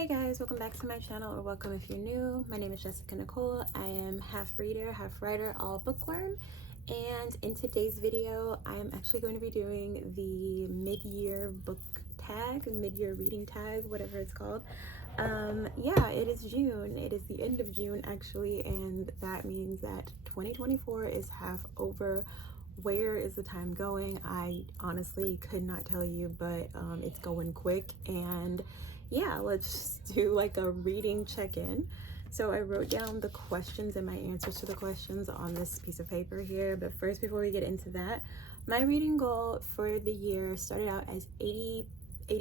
Hey guys, welcome back to my channel, or welcome if you're new. My name is Jessica Nicole. I am half reader, half writer, all bookworm. And in today's video, I am actually going to be doing the mid-year book tag, mid-year reading tag, whatever it's called. Yeah, it is June. It is the end of June actually, and that means that 2024 is half over. Where is the time going? I honestly could not tell you, but it's going quick. And yeah, let's do like a reading check-in. So I wrote down the questions and my answers to the questions on this piece of paper here. But first, before we get into that, my reading goal for the year started out as 80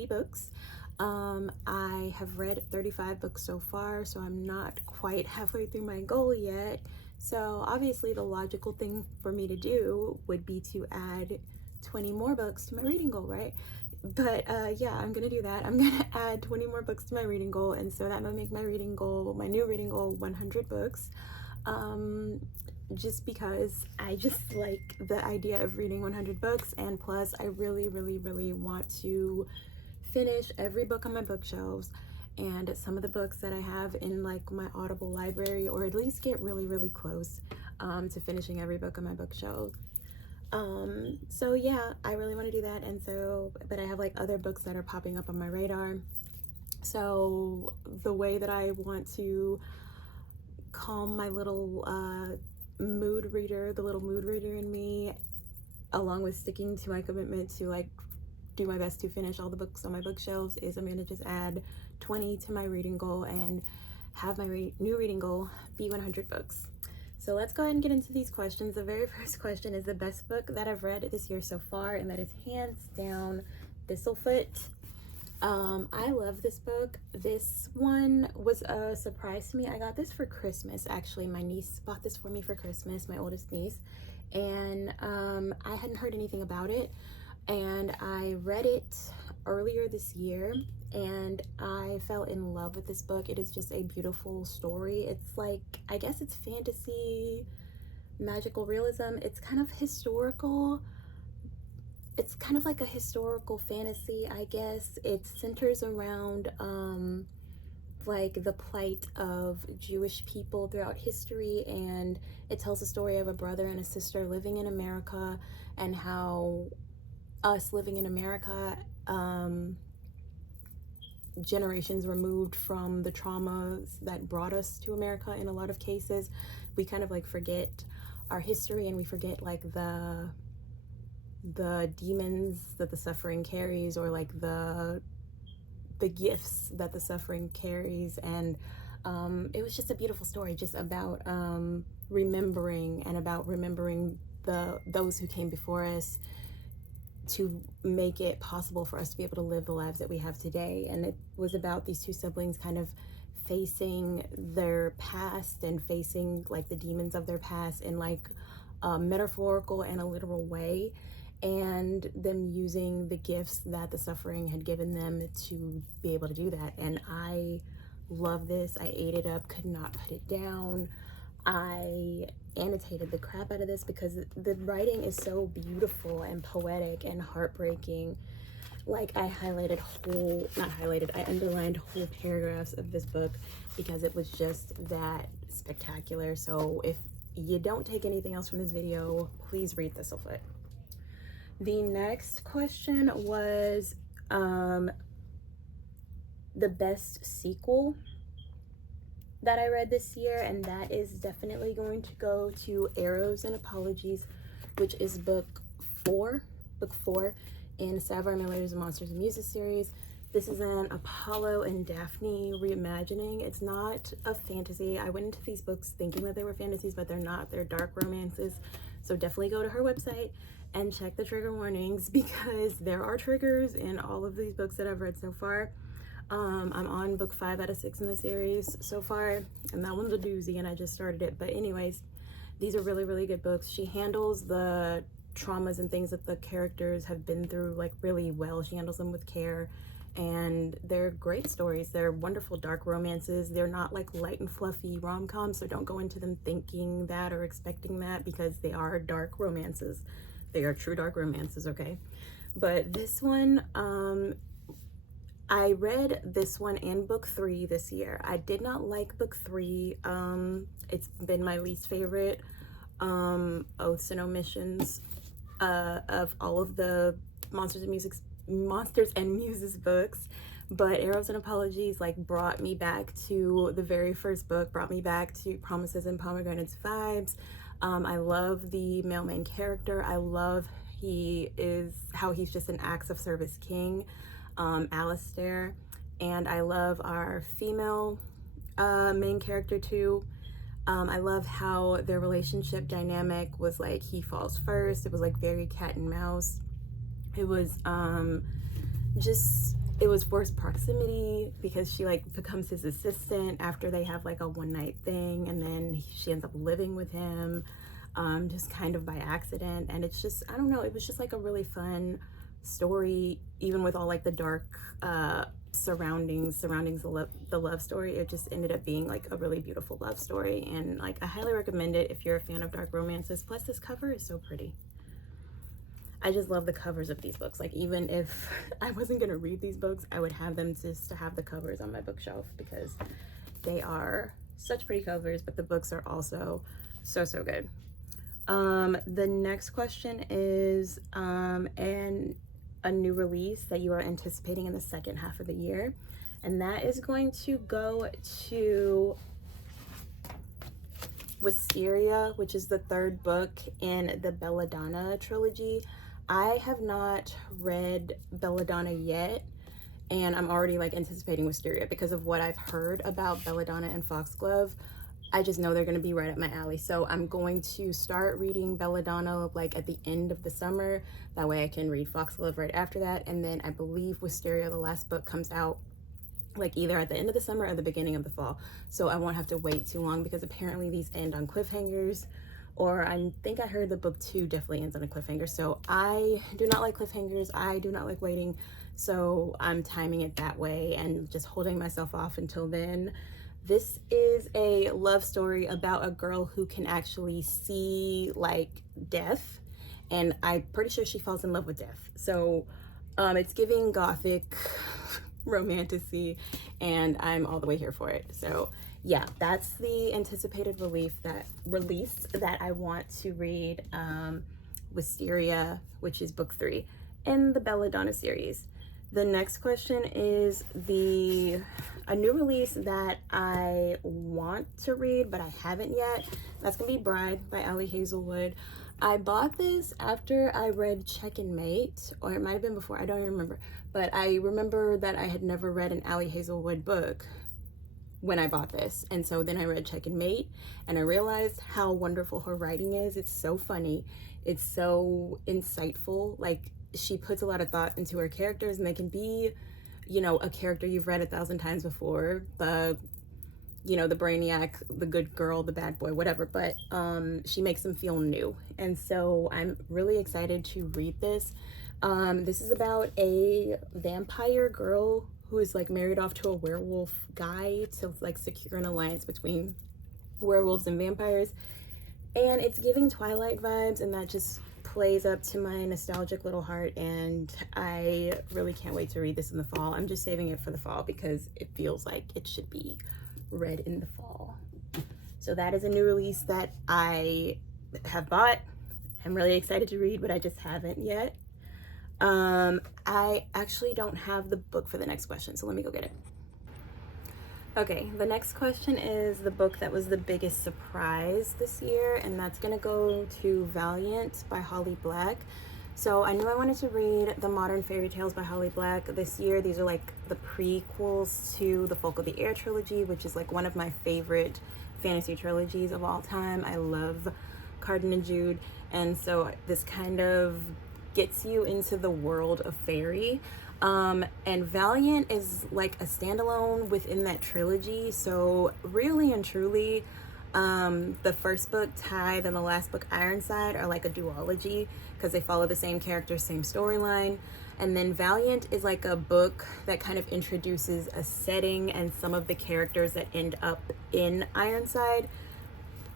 books. I have read 35 books so far, so I'm not quite halfway through my goal yet. So obviously the logical thing for me to do would be to add 20 more books to my reading goal, right? But yeah, I'm gonna do that. I'm gonna add 20 more books to my reading goal, and so that might make my reading goal, my new reading goal, 100 books. Just because I just like the idea of reading 100 books, and plus I really want to finish every book on my bookshelves and some of the books that I have in like my Audible library, or at least get really close to finishing every book on my bookshelf. So yeah, I really want to do that. And so, but I have like other books that are popping up on my radar. So the way that I want to calm my little mood reader, the little mood reader in me, along with sticking to my commitment to like do my best to finish all the books on my bookshelves, is I'm going to just add 20 to my reading goal and have my new reading goal be 100 books. So let's go ahead and get into these questions. The very first question is the best book that I've read this year so far, and that is hands down Thistlefoot. I love this book. This one was a surprise to me. I got this for Christmas, actually. My niece bought this for me for Christmas, my oldest niece, and I hadn't heard anything about it, and I read it earlier this year and I fell in love with this book. It is just a beautiful story. It's like, I guess it's fantasy, magical realism. It's kind of historical. It's kind of like a historical fantasy, I guess. It centers around like the plight of Jewish people throughout history, and it tells the story of a brother and a sister living in America, and how us living in America, generations removed from the traumas that brought us to America, in a lot of cases, we kind of like forget our history, and we forget like the demons that the suffering carries, or like the gifts that the suffering carries. And it was just a beautiful story, just about remembering, and about remembering those who came before us to make it possible for us to be able to live the lives that we have today. And it was about these two siblings kind of facing their past, and facing like the demons of their past in like a metaphorical and a literal way, and them using the gifts that the suffering had given them to be able to do that. And I love this. I ate it up, could not put it down. I annotated the crap out of this because the writing is so beautiful and poetic and heartbreaking. Like, I highlighted I underlined whole paragraphs of this book because it was just that spectacular. So if you don't take anything else from this video, please read Thistlefoot. The next question was the best sequel that I read this year, and that is definitely going to go to Arrows and Apologies, which is book four in Savar Miller's Monsters and Muses series. This is an Apollo and Daphne reimagining. It's not a fantasy. I went into these books thinking that they were fantasies, but they're not. They're dark romances. So definitely go to her website and check the trigger warnings, because there are triggers in all of these books that I've read so far. I'm on book 5 out of 6 in the series so far, and that one's a doozy, and I just started it. But anyways, these are really good books. She handles the traumas and things that the characters have been through like really well. She handles them with care, and they're great stories. They're wonderful dark romances. They're not like light and fluffy rom-coms, so don't go into them thinking that or expecting that, because they are dark romances. They are true dark romances, okay? But this one, I read this one and book 3 this year. I did not like book 3. It's been my least favorite Oaths and Omissions of all of the Monsters and Muses books. But Arrows and Apologies like brought me back to the very first book, brought me back to Promises and Pomegranates vibes. I love the male main character. I love how he's just an acts of service king, Alistair. And I love our female main character too. I love how their relationship dynamic was like he falls first. It was like very cat and mouse. It was it was forced proximity because she like becomes his assistant after they have like a one night thing, and then she ends up living with him just kind of by accident. And it's just, I don't know, it was just like a really fun story, even with all like the dark surroundings the love story. It just ended up being like a really beautiful love story, and like I highly recommend it if you're a fan of dark romances. Plus this cover is so pretty. I just love the covers of these books. Like even if I wasn't gonna read these books, I would have them just to have the covers on my bookshelf because they are such pretty covers, but the books are also so good. The next question is a new release that you are anticipating in the second half of the year, and that is going to go to Wisteria, which is the third book in the Belladonna trilogy. I have not read Belladonna yet, and I'm already like anticipating Wisteria because of what I've heard about Belladonna and Foxglove. I just know they're going to be right up my alley. So I'm going to start reading Belladonna like at the end of the summer. That way I can read Foxglove right after that. And then I believe Wisteria, the last book, comes out like either at the end of the summer or the beginning of the fall. So I won't have to wait too long because apparently these end on cliffhangers. Or I think I heard the book 2 definitely ends on a cliffhanger. So I do not like cliffhangers. I do not like waiting. So I'm timing it that way and just holding myself off until then. This is a love story about a girl who can actually see like death. And I'm pretty sure she falls in love with death. So it's giving gothic romantasy, and I'm all the way here for it. So yeah, that's the anticipated release that I want to read, Wisteria, which is book 3 in the Belladonna series. The next question is a new release that I want to read but I haven't yet. That's gonna be Bride by Ali Hazelwood. I bought this after I read Check and Mate, or it might have been before, I don't even remember. But I remember that I had never read an Ali Hazelwood book when I bought this. And so then I read Check and Mate, and I realized how wonderful her writing is. It's so funny. It's so insightful. Like, she puts a lot of thought into her characters, and they can be, you know, a character you've read 1,000 times before. You know, the brainiac, the good girl, the bad boy, whatever, but she makes them feel new. And so I'm really excited to read this. This is about a vampire girl who is like married off to a werewolf guy to like secure an alliance between werewolves and vampires. And it's giving Twilight vibes, and that just plays up to my nostalgic little heart, and I really can't wait to read this in the fall. I'm just saving it for the fall because it feels like it should be read in the fall. So that is a new release that I have bought. I'm really excited to read, but I just haven't yet. I actually don't have the book for the next question, so let me go get it. Okay, the next question is the book that was the biggest surprise this year, and that's gonna go to Valiant by Holly Black. So I knew I wanted to read the Modern Fairy Tales by Holly Black this year. These are like the prequels to the Folk of the Air trilogy, which is like one of my favorite fantasy trilogies of all time. I love Cardan and Jude, and so this kind of gets you into the world of fairy. And Valiant is like a standalone within that trilogy. So really and truly, the first book, Tithe, and the last book, Ironside, are like a duology because they follow the same characters, same storyline. And then Valiant is like a book that kind of introduces a setting and some of the characters that end up in Ironside.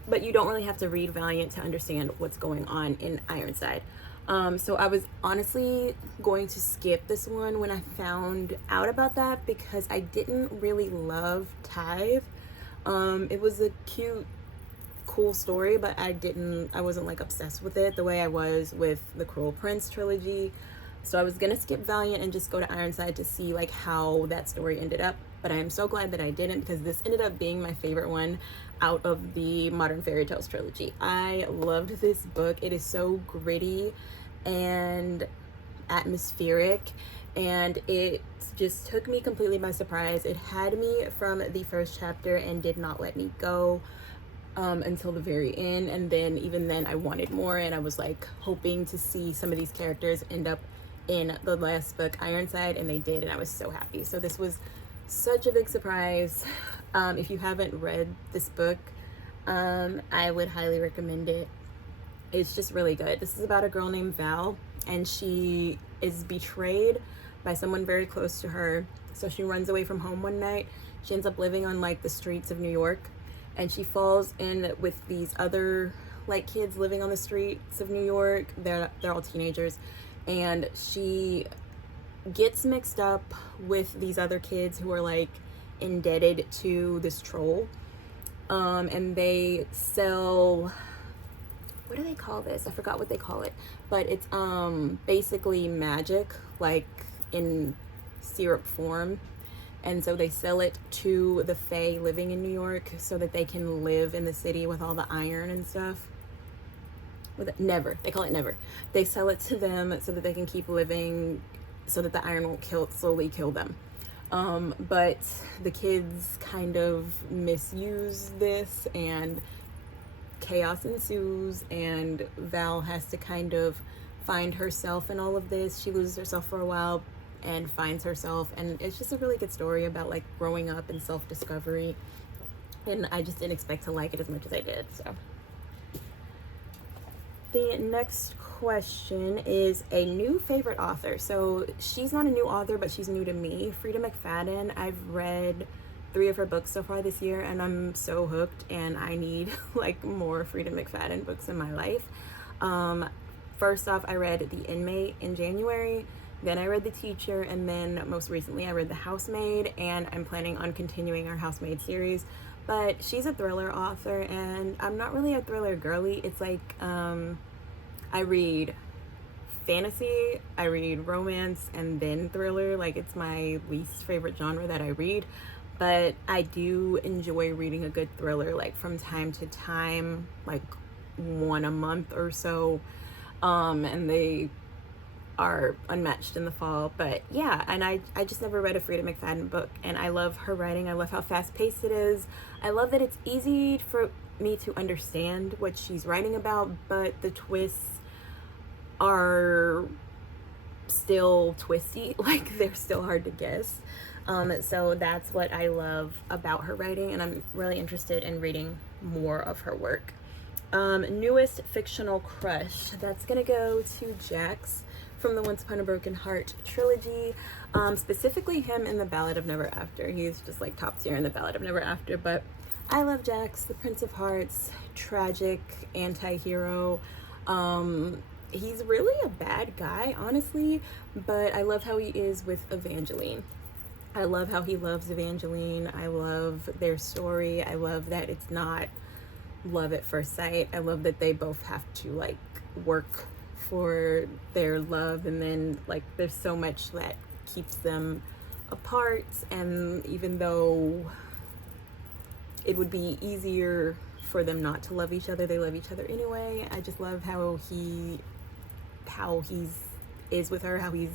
But you don't really have to read Valiant to understand what's going on in Ironside. So I was honestly going to skip this one when I found out about that because I didn't really love Tithe. It was a cute, cool story, but I wasn't like obsessed with it the way I was with the Cruel Prince trilogy. So I was gonna skip Valiant and just go to Ironside to see like how that story ended up. But I am so glad that I didn't, because this ended up being my favorite one out of the Modern Fairy Tales trilogy. I loved this book. It is so gritty and atmospheric, and it just took me completely by surprise. It had me from the first chapter and did not let me go until the very end. And then even then I wanted more, and I was like hoping to see some of these characters end up in the last book, Ironside, and they did, and I was so happy. So this was such a big surprise. If you haven't read this book, I would highly recommend it. It's just really good. This is about a girl named Val, and she is betrayed by someone very close to her. So she runs away from home one night. She ends up living on like the streets of New York, and she falls in with these other like kids living on the streets of New York. They're all teenagers, and she gets mixed up with these other kids who are like indebted to this troll. And they sell, what do they call this? I forgot what they call it, but it's basically magic, like in syrup form. And so they sell it to the Fae living in New York so that they can live in the city with all the iron and stuff. Never, they call it Never. They sell it to them so that they can keep living, so that the iron won't slowly kill them. But the kids kind of misuse this, and chaos ensues, and Val has to kind of find herself in all of this. She loses herself for a while and finds herself, and it's just a really good story about like growing up and self-discovery, and I just didn't expect to like it as much as I did. So the next question is a new favorite author. So she's not a new author, but she's new to me. Freida McFadden. I've read 3 of her books so far this year, and I'm so hooked, and I need like more Freida McFadden books in my life. First off, I read The Inmate in January, then I read The Teacher, and then most recently I read The Housemaid, and I'm planning on continuing our Housemaid series. But she's a thriller author, and I'm not really a thriller girly. It's like I read fantasy, I read romance, and then thriller. Like, it's my least favorite genre that I read, but I do enjoy reading a good thriller, like from time to time, like one a month or so. And they are unmatched in the fall. But yeah, and I just never read a Freida McFadden book, and I love her writing. I love how fast-paced it is. I love that it's easy for me to understand what she's writing about, but the twists are still twisty, like they're still hard to guess. So that's what I love about her writing, and I'm really interested in reading more of her work. Newest fictional crush, that's gonna go to Jax from the Once Upon a Broken Heart trilogy, specifically him in The Ballad of Never After. He's just like top tier in The Ballad of Never After, but I love Jax, the Prince of Hearts, tragic anti-hero. He's really a bad guy, honestly, but I love how he is with Evangeline. I love how he loves Evangeline. I love their story. I love that it's not love at first sight. I love that they both have to like work for their love, and then like there's so much that keeps them apart, and even though it would be easier for them not to love each other, they love each other anyway. I just love how he's is with her, how he's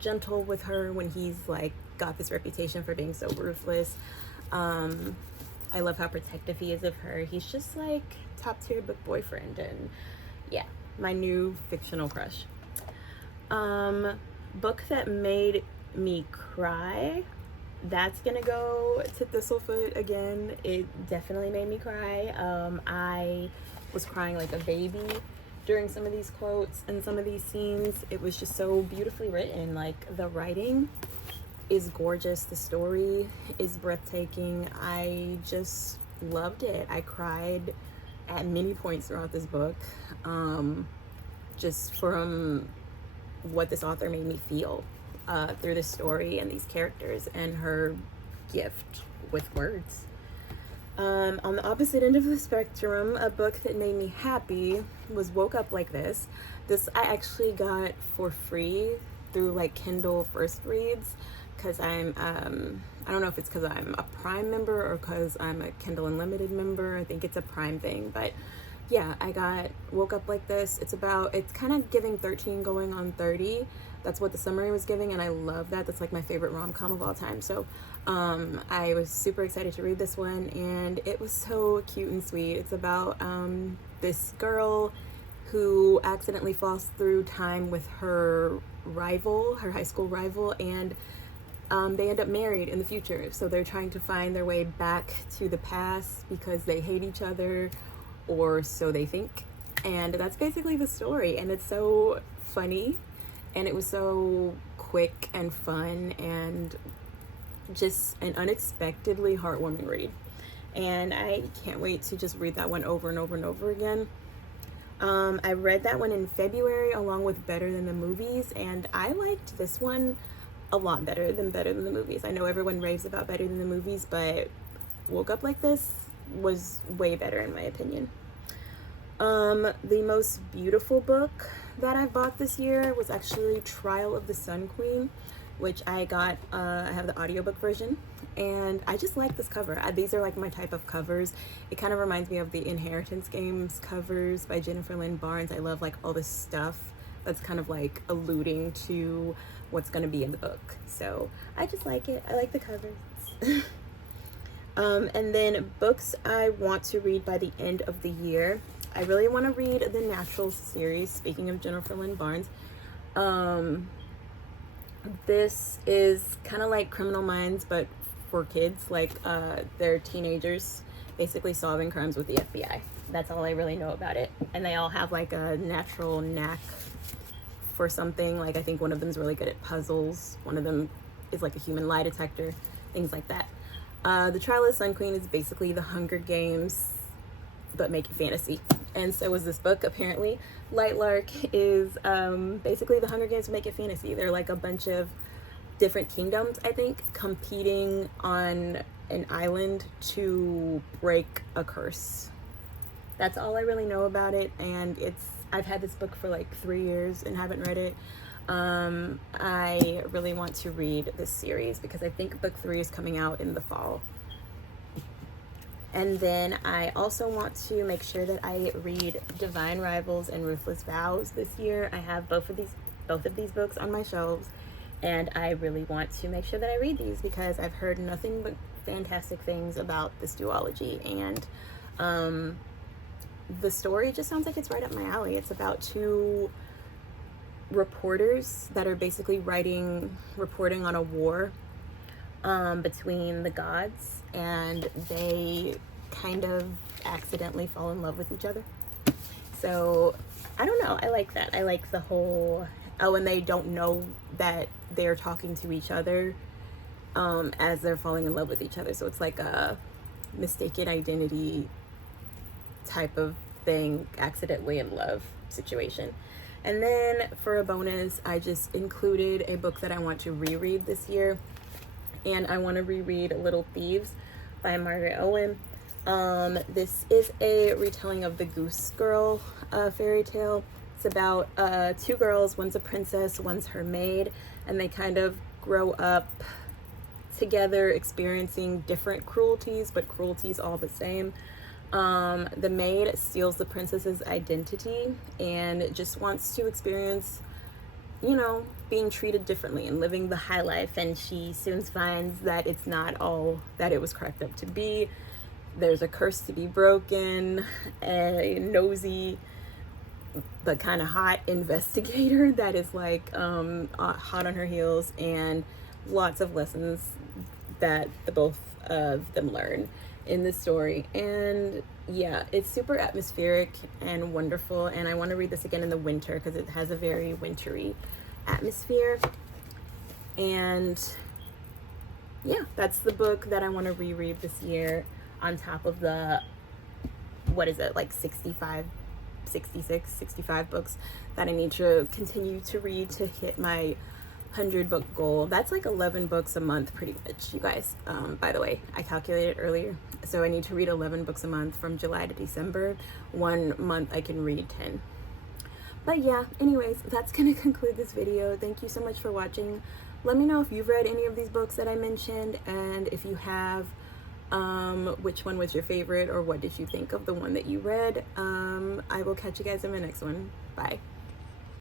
gentle with her when he's like got this reputation for being so ruthless. I love how protective he is of her. He's just like top tier book boyfriend, and yeah, my new fictional crush. Book that made me cry, that's gonna go to Thistlefoot again. It definitely made me cry. I was crying like a baby during some of these quotes and some of these scenes. It was just so beautifully written. Like, the writing is gorgeous, the story is breathtaking. I just loved it. I cried at many points throughout this book. just from what this author made me feel through the story and these characters and her gift with words. On the opposite end of the spectrum, a book that made me happy was Woke Up Like This. This I actually got for free through like Kindle First Reads, because I'm I don't know if it's because I'm a Prime member or because I'm a Kindle Unlimited member. I think it's a Prime thing, but yeah, I got Woke Up Like This. It's kind of giving 13 going on 30. That's what the summary was giving, and I love that. That's like my favorite rom-com of all time. So I was super excited to read this one, and it was so cute and sweet. It's about this girl who accidentally falls through time with her rival, her high school rival, and they end up married in the future. So they're trying to find their way back to the past because they hate each other, or so they think. And that's basically the story, and it's so funny, and it was so quick and fun and just an unexpectedly heartwarming read. And I can't wait to just read that one over and over and over again. I read that one in February along with Better Than the Movies, and I liked this one a lot better than the Movies. I know everyone raves about Better Than the Movies, but Woke Up Like This was way better in my opinion. The most beautiful book that I bought this year was actually Trial of the Sun Queen, which I got, I have the audiobook version, and I just like this cover. These are like my type of covers. It kind of reminds me of the Inheritance Games covers by Jennifer Lynn Barnes. I love like all this stuff that's kind of like alluding to what's going to be in the book. So I just like it. I like the covers. And then books I want to read by the end of the year. I really want to read the Natural series, speaking of Jennifer Lynn Barnes. This is kind of like Criminal Minds, but for kids. Like they're teenagers basically solving crimes with the FBI. That's all I really know about it. And they all have like a natural knack for something. Like I think one of them's really good at puzzles. One of them is like a human lie detector, things like that. The Trial of the Sun Queen is basically the Hunger Games, but make it fantasy. And so is this book, apparently. Lightlark is basically the Hunger Games, make it fantasy. They're like a bunch of different kingdoms, I think, competing on an island to break a curse. That's all I really know about it, and I've had this book for like 3 years and haven't read it. I really want to read this series because I think book 3 is coming out in the fall. And then I also want to make sure that I read Divine Rivals and Ruthless Vows this year. I have both of these books on my shelves, and I really want to make sure that I read these because I've heard nothing but fantastic things about this duology, and the story just sounds like it's right up my alley. It's about two reporters that are basically reporting on a war between the gods, and they kind of accidentally fall in love with each other. So I don't know, I like that. I like the whole, and they don't know that they're talking to each other as they're falling in love with each other. So it's like a mistaken identity type of thing, accidentally in love situation. And then for a bonus, I just included a book that I want to reread this year, and I want to reread Little Thieves by Margaret Owen. This is a retelling of the Goose Girl fairy tale. It's about two girls, one's a princess, one's her maid, and they kind of grow up together experiencing different cruelties, but cruelties all the same. The maid steals the princess's identity and just wants to experience, you know, being treated differently and living the high life, and she soon finds that it's not all that it was cracked up to be. There's a curse to be broken, a nosy but kind of hot investigator that is like hot on her heels, and lots of lessons that the both of them learn in the story. And yeah, it's super atmospheric and wonderful, and I want to read this again in the winter because it has a very wintry atmosphere. And yeah, that's the book that I want to reread this year, on top of the, what is it, like 65 66, 65 books that I need to continue to read to hit my 100 book goal. That's like 11 books a month pretty much, you guys. By the way, I calculated earlier, so I need to read 11 books a month from July to December. 1 month I can read 10. But yeah, anyways, that's gonna conclude this video. Thank you so much for watching. Let me know if you've read any of these books that I mentioned, and if you have, which one was your favorite, or what did you think of the one that you read. I will catch you guys in my next one. Bye.